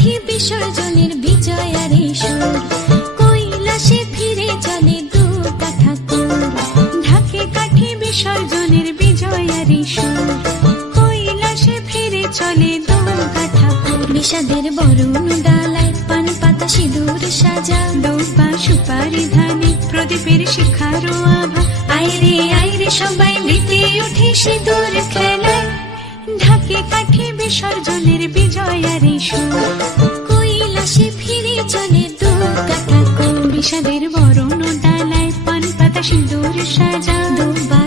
কাঠি বিসর্জনের বিজয়ারে সুর, কৈলাসে ফিরে চলে দুর্গা ঠাকুর। ঢাকে কাঠি বিসর্জনের বিজয়ারে সুর, কৈলাসে ফিরে চলে দুর্গা ঠাকুর। বিষাদের বরণ ডালায় পান পাতা সিঁদুর সাজা, দৌপা সুপারি ধানে প্রদীপের শিখারো আভা। আইরে সবাই মেতে উঠে সিঁদুর খেলায়, ঢাকে কাঠি বিসর্জনের বিজয়ারে সুর, কৈলাসে ফিরে চলে দুর্গা ঠাকুর। বিষাদের বরণ ডালায় পান পাতা সিঁদুর সাজা, দৌপা